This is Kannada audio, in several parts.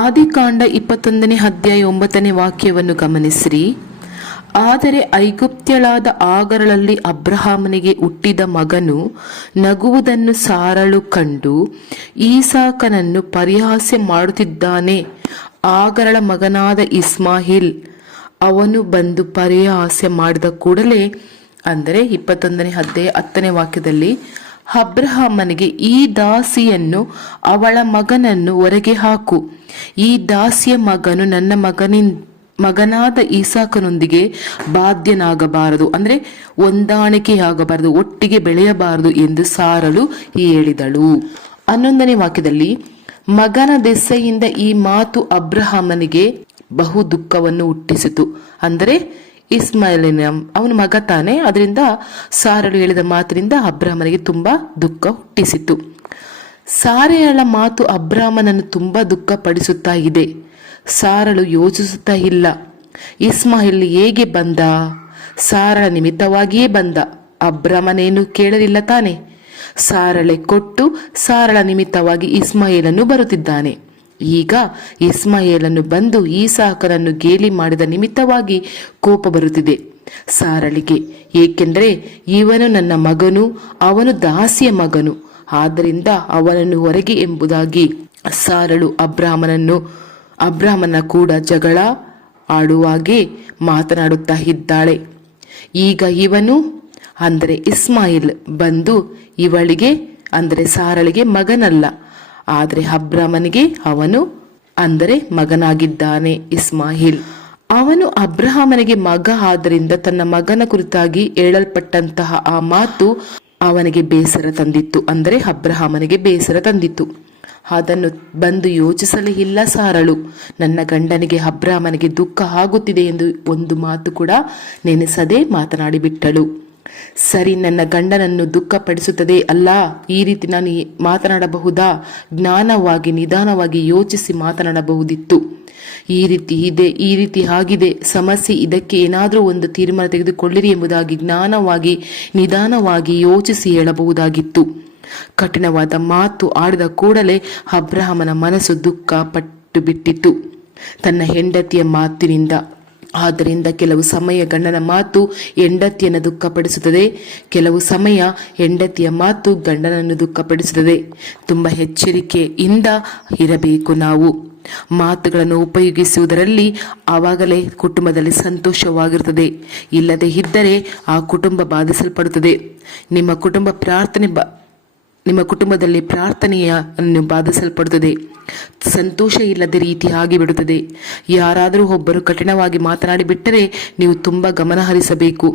ಆದಿಕಾಂಡ 21ನೇ ಅಧ್ಯಾಯ 9ನೇ ವಾಕ್ಯವನ್ನು ಗಮನಿಸಿರಿ. ಆದರೆ ಐಗುಪ್ತ್ಯಳಾದ ಆಗರಳಲ್ಲಿ ಅಬ್ರಹಾಮನಿಗೆ ಹುಟ್ಟಿದ ಮಗನು ನಗುವುದನ್ನು ಸಾರಳು ಕಂಡು ಈಸಾಕನನ್ನು ಪರಿಹಾಸ್ಯ ಮಾಡುತ್ತಿದ್ದಾನೆ. ಆಗರಳ ಮಗನಾದ ಇಸ್ಮಾಯಿಲ್ ಅವನು ಬಂದು ಪರಿಹಾಸ್ಯ ಮಾಡಿದ ಕೂಡಲೇ, ಅಂದರೆ 21ನೇ ಅಧ್ಯಾಯ 10ನೇ ವಾಕ್ಯದಲ್ಲಿ, ಅಬ್ರಹಾಮನಿಗೆ ಈ ದಾಸಿಯನ್ನು ಅವಳ ಮಗನನ್ನು ಹೊರಗೆ ಹಾಕು, ಈ ದಾಸಿಯ ಮಗನು ನನ್ನ ಮಗನಾದ ಈಸಾಕನೊಂದಿಗೆ ಬಾಧ್ಯನಾಗಬಾರದು, ಅಂದ್ರೆ ಹೊಂದಾಣಿಕೆಯಾಗಬಾರದು, ಒಟ್ಟಿಗೆ ಬೆಳೆಯಬಾರದು ಎಂದು ಸಾರಳು ಹೇಳಿದಳು. 11ನೇ ವಾಕ್ಯದಲ್ಲಿ, ಮಗನ ದೆಸೆಯಿಂದ ಈ ಮಾತು ಅಬ್ರಹಾಮನಿಗೆ ಬಹು ದುಃಖವನ್ನು ಹುಟ್ಟಿಸಿತು. ಅಂದರೆ ಇಸ್ಮಾಯಿಲಿನ ಅವನ ಮಗ ತಾನೆ, ಅದರಿಂದ ಸಾರಳು ಹೇಳಿದ ಮಾತಿನಿಂದ ಅಬ್ರಹಾಮನಿಗೆ ತುಂಬಾ ದುಃಖ ಹುಟ್ಟಿಸಿತು. ಸಾರೆಯಳ ಮಾತು ಅಬ್ರಹಾಮನನ್ನು ತುಂಬಾ ದುಃಖ ಪಡಿಸುತ್ತಾ ಇದೆ. ಸಾರಳು ಯೋಚಿಸುತ್ತಾ ಇಲ್ಲ, ಇಸ್ಮಾಯಿಲ್ ಹೇಗೆ ಬಂದ? ಸಾರಳ ನಿಮಿತ್ತವಾಗಿಯೇ ಬಂದ. ಅಬ್ರಹಾಮನೇನು ಕೇಳಲಿಲ್ಲ ತಾನೆ. ಸಾರಳೆ ಕೊಟ್ಟು ಸಾರಳ ನಿಮಿತ್ತವಾಗಿ ಇಸ್ಮಾಯಿಲನ್ನು ಬರುತ್ತಿದ್ದಾನೆ. ಈಗ ಇಸ್ಮಾಯಿಲನ್ನು ಬಂದು ಈಸಾಕನನ್ನು ಗೇಲಿ ಮಾಡಿದ ನಿಮಿತ್ತವಾಗಿ ಕೋಪ ಬರುತ್ತಿದೆ ಸಾರಳಿಗೆ. ಏಕೆಂದರೆ ಇವನು ನನ್ನ ಮಗನು, ಅವನು ದಾಸಿಯ ಮಗನು, ಆದ್ದರಿಂದ ಅವನನ್ನು ಹೊರಗೆ ಎಂಬುದಾಗಿ ಸಾರಳು ಅಬ್ರಾಹ್ಮನ ಕೂಡ ಜಗಳ ಆಡುವಾಗೆ ಮಾತನಾಡುತ್ತಾ ಇದ್ದಾಳೆ. ಈಗ ಇವನು ಅಂದರೆ ಇಸ್ಮಾಯಿಲ್ ಬಂದು ಇವಳಿಗೆ ಅಂದರೆ ಸಾರಳಿಗೆ ಮಗನಲ್ಲ, ಆದರೆ ಅಬ್ರಾಹ್ಮನಿಗೆ ಅವನು ಅಂದರೆ ಮಗನಾಗಿದ್ದಾನೆ ಇಸ್ಮಾಯಿಲ್. ಅವನು ಅಬ್ರಹಾಮನಿಗೆ ಮಗ ಆದ್ದರಿಂದ ತನ್ನ ಮಗನ ಕುರಿತಾಗಿ ಹೇಳಲ್ಪಟ್ಟಂತಹ ಆ ಮಾತು ಅವನಿಗೆ ಬೇಸರ ತಂದಿತ್ತು, ಅಂದರೆ ಅಬ್ರಹಾಮನಿಗೆ ಬೇಸರ ತಂದಿತ್ತು. ಅದನ್ನು ಬಂದು ಯೋಚಿಸಲೇ ಇಲ್ಲ ಸಾರಳು. ನನ್ನ ಗಂಡನಿಗೆ ಅಬ್ರಹಾಮನಿಗೆ ದುಃಖ ಆಗುತ್ತಿದೆ ಎಂದು ಒಂದು ಮಾತು ಕೂಡ ನೆನೆಸದೆ ಮಾತನಾಡಿಬಿಟ್ಟಳು. ಸರಿ, ನನ್ನ ಗಂಡನನ್ನು ದುಃಖಪಡಿಸುತ್ತದೆ ಅಲ್ಲ, ಈ ರೀತಿ ನಾನು ಮಾತನಾಡಬಹುದಾ? ಜ್ಞಾನವಾಗಿ ನಿಧಾನವಾಗಿ ಯೋಚಿಸಿ ಮಾತನಾಡಬಹುದಿತ್ತು. ಈ ರೀತಿ ಇದೆ, ಈ ರೀತಿ ಆಗಿದೆ, ಸಮಸ್ಯೆ, ಇದಕ್ಕೆ ಏನಾದರೂ ಒಂದು ತೀರ್ಮಾನ ತೆಗೆದುಕೊಳ್ಳಿರಿ ಎಂಬುದಾಗಿ ಜ್ಞಾನವಾಗಿ ನಿಧಾನವಾಗಿ ಯೋಚಿಸಿ ಹೇಳಬಹುದಾಗಿತ್ತು. ಕಠಿಣವಾದ ಮಾತು ಆಡಿದ ಕೂಡಲೇ ಅಬ್ರಹಾಮನ ಮನಸ್ಸು ದುಃಖ ಪಟ್ಟು ಬಿಟ್ಟಿತು ತನ್ನ ಹೆಂಡತಿಯ ಮಾತಿನಿಂದ. ಆದ್ದರಿಂದ ಕೆಲವು ಸಮಯ ಗಂಡನ ಮಾತು ಹೆಂಡತಿಯನ್ನು ದುಃಖಪಡಿಸುತ್ತದೆ, ಕೆಲವು ಸಮಯ ಹೆಂಡತಿಯ ಮಾತು ಗಂಡನನ್ನು ದುಃಖಪಡಿಸುತ್ತದೆ. ತುಂಬಾ ಎಚ್ಚರಿಕೆಯಿಂದ ಇರಬೇಕು ನಾವು. ಮಾತುಗಳನ್ನು ಉಪಯೋಗಿಸುವುದರಲ್ಲಿ ಆವಾಗಲೇ ಕುಟುಂಬದಲ್ಲಿ ಸಂತೋಷವಾಗಿರುತ್ತದೆ. ಇಲ್ಲದೆ ಇದ್ದರೆ ಆ ಕುಟುಂಬ ಬಾಧಿಸಲ್ಪಡುತ್ತದೆ. ನಿಮ್ಮ ಕುಟುಂಬದಲ್ಲಿ ಪ್ರಾರ್ಥನೆಯನ್ನು ಬಾಧಿಸಲ್ಪಡುತ್ತದೆ. ಸಂತೋಷ ಇಲ್ಲದ ರೀತಿ ಆಗಿಬಿಡುತ್ತದೆ. ಯಾರಾದರೂ ಒಬ್ಬರು ಕಠಿಣವಾಗಿ ಮಾತನಾಡಿ ಬಿಟ್ಟರೆ ನೀವು ತುಂಬಾ ಗಮನ ಹರಿಸಬೇಕು,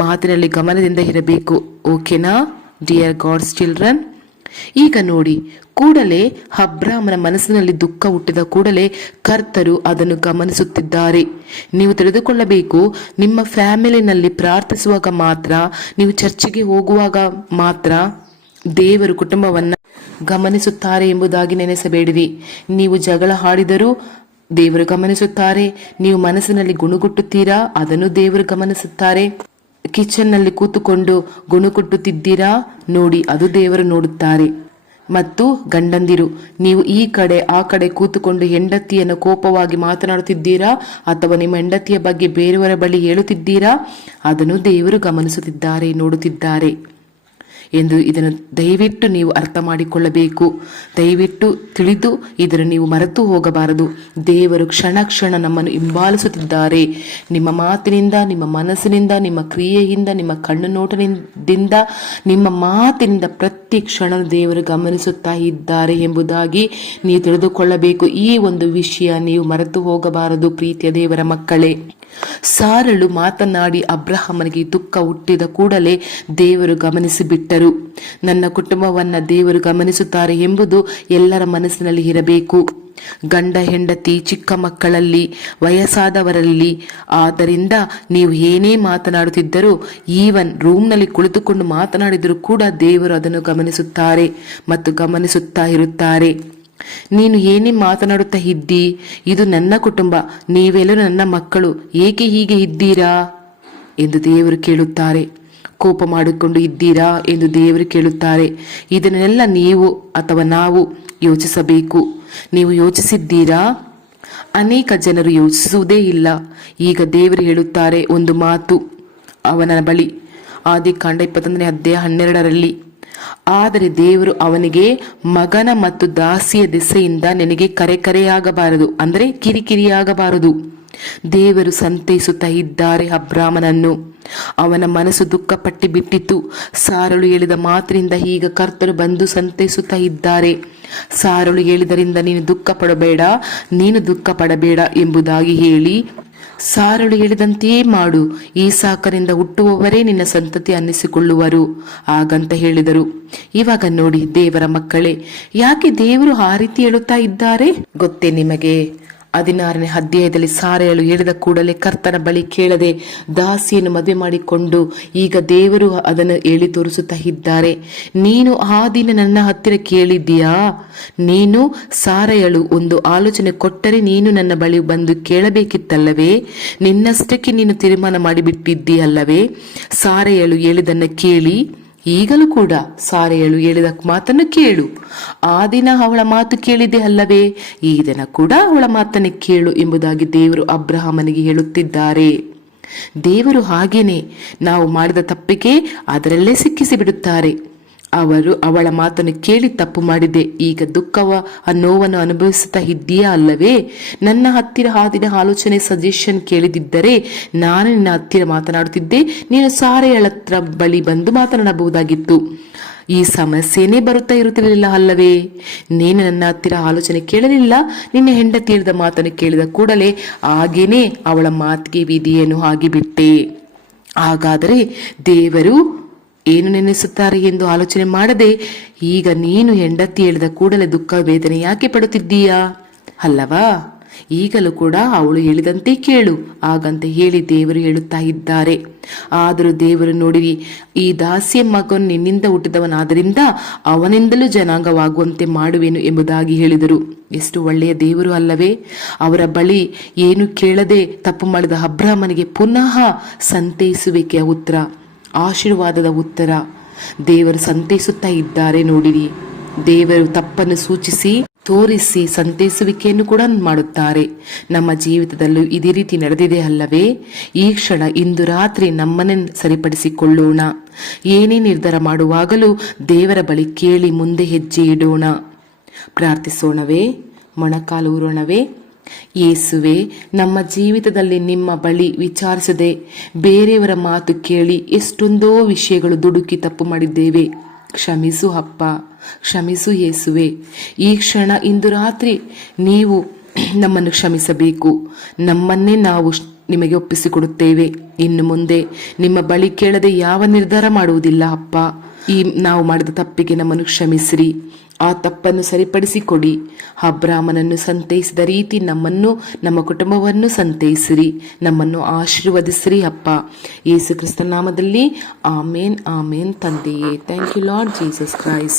ಮಾತಿನಲ್ಲಿ ಗಮನದಿಂದ ಇರಬೇಕು. ಓಕೆನಾ ಡಿಯರ್ ಗಾಡ್ಸ್ ಚಿಲ್ಡ್ರನ್? ಈಗ ನೋಡಿ, ಕೂಡಲೇ ಅಬ್ರಾಹ್ಮನ ಮನಸ್ಸಿನಲ್ಲಿ ದುಃಖ ಹುಟ್ಟಿದ ಕೂಡಲೇ ಕರ್ತರು ಅದನ್ನು ಗಮನಿಸುತ್ತಿದ್ದಾರೆ. ನೀವು ತಿಳಿದುಕೊಳ್ಳಬೇಕು, ನಿಮ್ಮ ಫ್ಯಾಮಿಲಿನಲ್ಲಿ ಪ್ರಾರ್ಥಿಸುವಾಗ ಮಾತ್ರ, ನೀವು ಚರ್ಚಿಗೆ ಹೋಗುವಾಗ ಮಾತ್ರ ದೇವರು ಕುಟುಂಬವನ್ನ ಗಮನಿಸುತ್ತಾರೆ ಎಂಬುದಾಗಿ ನೆನೆಸಬೇಡಿರಿ. ನೀವು ಜಗಳ ಆಡಿದರೂ ದೇವರು ಗಮನಿಸುತ್ತಾರೆ. ನೀವು ಮನಸ್ಸಿನಲ್ಲಿ ಗುಣಗುಟ್ಟುತ್ತೀರಾ, ಅದನ್ನು ದೇವರು ಗಮನಿಸುತ್ತಾರೆ. ಕಿಚನ್ ನಲ್ಲಿ ಕೂತುಕೊಂಡು ಗುಣಗುಟ್ಟುತ್ತಿದ್ದೀರಾ, ನೋಡಿ, ಅದು ದೇವರು ನೋಡುತ್ತಾರೆ. ಮತ್ತು ಗಂಡಂದಿರು, ನೀವು ಈ ಕಡೆ ಆ ಕಡೆ ಕೂತುಕೊಂಡು ಹೆಂಡತಿಯನ್ನು ಕೋಪವಾಗಿ ಮಾತನಾಡುತ್ತಿದ್ದೀರಾ ಅಥವಾ ನಿಮ್ಮ ಹೆಂಡತಿಯ ಬಗ್ಗೆ ಬೇರೆಯವರ ಬಳಿ ಹೇಳುತ್ತಿದ್ದೀರಾ, ಅದನ್ನು ದೇವರು ಗಮನಿಸುತ್ತಿದ್ದಾರೆ, ನೋಡುತ್ತಿದ್ದಾರೆ ಎಂದು ಇದನ್ನು ದಯವಿಟ್ಟು ನೀವು ಅರ್ಥ ಮಾಡಿಕೊಳ್ಳಬೇಕು. ದಯವಿಟ್ಟು ತಿಳಿದು ಇದನ್ನು ನೀವು ಮರೆತು ಹೋಗಬಾರದು. ದೇವರು ಕ್ಷಣ ಕ್ಷಣ ನಮ್ಮನ್ನು ಹಿಂಬಾಲಿಸುತ್ತಿದ್ದಾರೆ. ನಿಮ್ಮ ಮಾತಿನಿಂದ, ನಿಮ್ಮ ಮನಸ್ಸಿನಿಂದ, ನಿಮ್ಮ ಕ್ರಿಯೆಯಿಂದ, ನಿಮ್ಮ ಕಣ್ಣು ನೋಟದಿಂದ, ನಿಮ್ಮ ಮಾತಿನಿಂದ ಪ್ರತಿ ಕ್ಷಣ ದೇವರು ಗಮನಿಸುತ್ತಾ ಇದ್ದಾರೆ ಎಂಬುದಾಗಿ ನೀವು ತಿಳಿದುಕೊಳ್ಳಬೇಕು. ಈ ಒಂದು ವಿಷಯ ನೀವು ಮರೆತು ಹೋಗಬಾರದು ಪ್ರೀತಿಯ ದೇವರ ಮಕ್ಕಳೇ. ಸಾರಳು ಮಾತನಾಡಿ ಅಬ್ರಹಾಮನಿಗೆ ದುಃಖ ಹುಟ್ಟಿದ ಕೂಡಲೇ ದೇವರು ಗಮನಿಸಿಬಿಟ್ಟರು. ನನ್ನ ಕುಟುಂಬವನ್ನ ದೇವರು ಗಮನಿಸುತ್ತಾರೆ ಎಂಬುದು ಎಲ್ಲರ ಮನಸ್ಸಿನಲ್ಲಿ ಇರಬೇಕು. ಗಂಡ ಹೆಂಡತಿ, ಚಿಕ್ಕ ಮಕ್ಕಳಲ್ಲಿ, ವಯಸ್ಸಾದವರಲ್ಲಿ. ಆದ್ದರಿಂದ ನೀವು ಏನೇ ಮಾತನಾಡುತ್ತಿದ್ದರೂ, ಈವನ್ ರೂಮ್ನಲ್ಲಿ ಕುಳಿತುಕೊಂಡು ಮಾತನಾಡಿದರೂ ಕೂಡ ದೇವರು ಅದನ್ನು ಗಮನಿಸುತ್ತಾರೆ ಮತ್ತು ಗಮನಿಸುತ್ತಾ ಇರುತ್ತಾರೆ. ನೀನು ಏನೇ ಮಾತನಾಡುತ್ತಾ ಇದ್ದಿ, ಇದು ನನ್ನ ಕುಟುಂಬ, ನೀವೆಲ್ಲರೂ ನನ್ನ ಮಕ್ಕಳು, ಏಕೆ ಹೀಗೆ ಇದ್ದೀರಾ ಎಂದು ದೇವರು ಕೇಳುತ್ತಾರೆ. ಕೋಪ ಮಾಡಿಕೊಂಡು ಇದ್ದೀರಾ ಎಂದು ದೇವರು ಕೇಳುತ್ತಾರೆ. ಇದನ್ನೆಲ್ಲ ನೀವು ಅಥವಾ ನಾವು ಯೋಚಿಸಬೇಕು. ನೀವು ಯೋಚಿಸಿದ್ದೀರಾ? ಅನೇಕ ಜನರು ಯೋಚಿಸುವುದೇ ಇಲ್ಲ. ಈಗ ದೇವರು ಹೇಳುತ್ತಾರೆ ಒಂದು ಮಾತು ಅವನ ಬಳಿ, ಆದಿಕಾಂಡ 21ನೇ ಅಧ್ಯಾಯ 12ರಲ್ಲಿ. ಆದರೆ ದೇವರು ಅವನಿಗೆ, ಮಗನ ಮತ್ತು ದಾಸಿಯ ದೆಸೆಯಿಂದ ನಿನಗೆ ಕರೆಯಾಗಬಾರದು, ಅಂದರೆ ಕಿರಿಕಿರಿಯಾಗಬಾರದು. ದೇವರು ಸಂತೈಸುತ್ತಾ ಇದ್ದಾರೆ ಅಬ್ರಾಮನನ್ನು. ಅವನ ಮನಸ್ಸು ದುಃಖಪಟ್ಟಿ ಬಿಟ್ಟಿತು. ಸಾರಳು ಹೇಳಿದ ಮಾತಿನಿಂದ ಈಗ ಕರ್ತರು ಬಂದು ಸಂತೈಸುತ್ತಾ ಇದ್ದಾರೆ. ಸಾರಳು ಹೇಳಿದರಿಂದ ನೀನು ದುಃಖ ಪಡಬೇಡ ಎಂಬುದಾಗಿ ಹೇಳಿ, ಸಾರಳು ಹೇಳಿದಂತೆಯೇ ಮಾಡು, ಈಸಾಕನಿಂದ ಹುಟ್ಟುವವರೇ ನಿನ್ನ ಸಂತತಿ ಅನ್ನಿಸಿಕೊಳ್ಳುವರು ಹಾಗಂತ ಹೇಳಿದರು. ಇವಾಗ ನೋಡಿ ದೇವರ ಮಕ್ಕಳೇ, ಯಾಕೆ ದೇವರು ಆ ರೀತಿ ಹೇಳುತ್ತಾ ಇದ್ದಾರೆ ಗೊತ್ತೇ ನಿಮಗೆ? 16ನೇ ಅಧ್ಯಾಯದಲ್ಲಿ ಸಾರಳು ಹೇಳಿದ ಕೂಡಲೇ ಕರ್ತನ ಬಳಿ ಕೇಳದೆ ದಾಸಿಯನ್ನು ಮದುವೆ ಮಾಡಿಕೊಂಡು ಈಗ ದೇವರು ಅದನ್ನು ಹೇಳಿ ತೋರಿಸುತ್ತಾ ಇದ್ದಾರೆ. ನೀನು ಆ ದಿನ ನನ್ನ ಹತ್ತಿರ ಕೇಳಿದ್ದೀಯಾ? ನೀನು ಸಾರಯಳು ಒಂದು ಆಲೋಚನೆ ಕೊಟ್ಟರೆ ನೀನು ನನ್ನ ಬಳಿ ಬಂದು ಕೇಳಬೇಕಿತ್ತಲ್ಲವೇ? ನಿನ್ನಷ್ಟಕ್ಕೆ ನೀನು ತೀರ್ಮಾನ ಮಾಡಿಬಿಟ್ಟಿದ್ದೀಯಲ್ಲವೇ? ಸಾರಯಳು ಹೇಳಿದನ್ನ ಕೇಳಿ ಈಗಲೂ ಕೂಡ ಸಾರಯಳು ಹೇಳಿದ ಮಾತನ್ನು ಕೇಳು. ಆ ದಿನ ಅವಳ ಮಾತು ಕೇಳಿದೆ ಅಲ್ಲವೇ? ಈ ದಿನ ಕೂಡ ಅವಳ ಮಾತನ್ನು ಕೇಳು ಎಂಬುದಾಗಿ ದೇವರು ಅಬ್ರಹಾಮನಿಗೆ ಹೇಳುತ್ತಿದ್ದಾರೆ. ದೇವರು ಹಾಗೇನೆ ನಾವು ಮಾಡಿದ ತಪ್ಪಿಗೆ ಅದರಲ್ಲೇ ಸಿಕ್ಕಿಸಿ ಬಿಡುತ್ತಾರೆ. ಅವಳ ಮಾತನ್ನು ಕೇಳಿ ತಪ್ಪು ಮಾಡಿದೆ, ಈಗ ನೋವನ್ನು ಅನುಭವಿಸುತ್ತಾ ಇದ್ದೀಯಾ ಅಲ್ಲವೇ? ನನ್ನ ಹತ್ತಿರ ಆ ದಿನ ಆಲೋಚನೆ ಸಜೆಷನ್ ಕೇಳಿದಿದ್ದರೆ ನಾನು ನಿನ್ನ ಹತ್ತಿರ ಮಾತನಾಡುತ್ತಿದ್ದೆ, ನೀನು ಸಾರಯಳ ಹತ್ರ ಬಳಿ ಬಂದು ಮಾತನಾಡಬಹುದಾಗಿತ್ತು. ಈ ಸಮಸ್ಯೆನೇ ಬರುತ್ತಾ ಇರುತ್ತಿರಲಿಲ್ಲ ಅಲ್ಲವೇ? ನೀನು ನನ್ನ ಹತ್ತಿರ ಆಲೋಚನೆ ಕೇಳಲಿಲ್ಲ, ನಿನ್ನ ಹೆಂಡತಿ ಹೇಳಿದ ಮಾತನ್ನು ಕೇಳಿದ ಕೂಡಲೇ ಹಾಗೇನೆ ಅವಳ ಮಾತಿಗೆ ವಿಧಿಯನ್ನು ಆಗಿಬಿಟ್ಟೆ. ಹಾಗಾದರೆ ದೇವರು ಏನು ನೆನೆಸುತ್ತಾರೆ ಎಂದು ಆಲೋಚನೆ ಮಾಡದೆ ಈಗ ನೀನು ಹೆಂಡತಿ ಹೇಳಿದ ಕೂಡಲೇ ದುಃಖ ವೇದನೆ ಯಾಕೆ ಪಡುತ್ತಿದ್ದೀಯಾ ಅಲ್ಲವಾ? ಈಗಲೂ ಕೂಡ ಅವಳು ಹೇಳಿದಂತೆ ಕೇಳು ಹಾಗಂತ ಹೇಳಿ ದೇವರು ಹೇಳುತ್ತಾ ಇದ್ದಾರೆ. ಆದರೂ ದೇವರು ನೋಡಿರಿ, ಈ ದಾಸಿಯ ಮಗನು ನಿನ್ನಿಂದ ಹುಟ್ಟಿದವನಾದ್ದರಿಂದ ಅವನಿಂದಲೂ ಜನಾಂಗವಾಗುವಂತೆ ಮಾಡುವೆನು ಎಂಬುದಾಗಿ ಹೇಳಿದರು. ಎಷ್ಟು ಒಳ್ಳೆಯ ದೇವರು ಅಲ್ಲವೇ? ಅವರ ಬಳಿ ಏನು ಕೇಳದೆ ತಪ್ಪು ಮಾಡಿದ ಅಬ್ರಾಮನಿಗೆ ಪುನಃ ಸಂತೈಸುವಿಕೆಯ ಉತ್ತರ, ಆಶೀರ್ವಾದದ ಉತ್ತರ ದೇವರು ಸಂತೈಸುತ್ತಾ ಇದ್ದಾರೆ. ನೋಡಿರಿ, ದೇವರು ತಪ್ಪನ್ನು ಸೂಚಿಸಿ ತೋರಿಸಿ ಸಂತೈಸುವಿಕೆಯನ್ನು ಕೂಡ ಮಾಡುತ್ತಾರೆ. ನಮ್ಮ ಜೀವಿತದಲ್ಲೂ ಇದೇ ರೀತಿ ನಡೆದಿದೆ ಅಲ್ಲವೇ? ಈ ಕ್ಷಣ ಇಂದು ರಾತ್ರಿ ನಮ್ಮನ್ನೇ ಸರಿಪಡಿಸಿಕೊಳ್ಳೋಣ. ಏನೇ ನಿರ್ಧಾರ ಮಾಡುವಾಗಲೂ ದೇವರ ಬಳಿ ಕೇಳಿ ಮುಂದೆ ಹೆಜ್ಜೆ ಇಡೋಣ. ಪ್ರಾರ್ಥಿಸೋಣವೇ? ಮೊಣಕಾಲು ಊರೋಣವೇ? ಯೇಸುವೆ, ನಮ್ಮ ಜೀವಿತದಲ್ಲಿ ನಿಮ್ಮ ಬಳಿ ವಿಚಾರಿಸದೆ ಬೇರೆಯವರ ಮಾತು ಕೇಳಿ ಎಷ್ಟೊಂದೋ ವಿಷಯಗಳು ದುಡುಕಿ ತಪ್ಪು ಮಾಡಿದ್ದೇವೆ. ಕ್ಷಮಿಸು ಅಪ್ಪ, ಕ್ಷಮಿಸು ಯೇಸುವೆ. ಈ ಕ್ಷಣ ಇಂದು ರಾತ್ರಿ ನೀವು ನಮ್ಮನ್ನು ಕ್ಷಮಿಸಬೇಕು. ನಮ್ಮನ್ನೇ ನಾವು ನಿಮಗೆ ಒಪ್ಪಿಸಿಕೊಡುತ್ತೇವೆ. ಇನ್ನು ಮುಂದೆ ನಿಮ್ಮ ಬಳಿ ಕೇಳದೆ ಯಾವ ನಿರ್ಧಾರ ಮಾಡುವುದಿಲ್ಲ ಅಪ್ಪ. ನಾವು ಮಾಡಿದ ತಪ್ಪಿಗೆ ನಮ್ಮನ್ನು ಕ್ಷಮಿಸಿರಿ. ಆ ತಪ್ಪನ್ನು ಸರಿಪಡಿಸಿಕೊಡಿ. ಅಬ್ರಾಮನನ್ನು ಸಂತೈಸಿದ ರೀತಿ ನಮ್ಮನ್ನು, ನಮ್ಮ ಕುಟುಂಬವನ್ನು ಸಂತೈಸಿರಿ. ನಮ್ಮನ್ನು ಆಶೀರ್ವದಿಸಿರಿ ಅಪ್ಪ. ಯೇಸು ಕ್ರಿಸ್ತನ ನಾಮದಲ್ಲಿ ಆಮೇನ್, ಆಮೇನ್ ತಂದೆಯೇ. Thank you Lord Jesus Christ.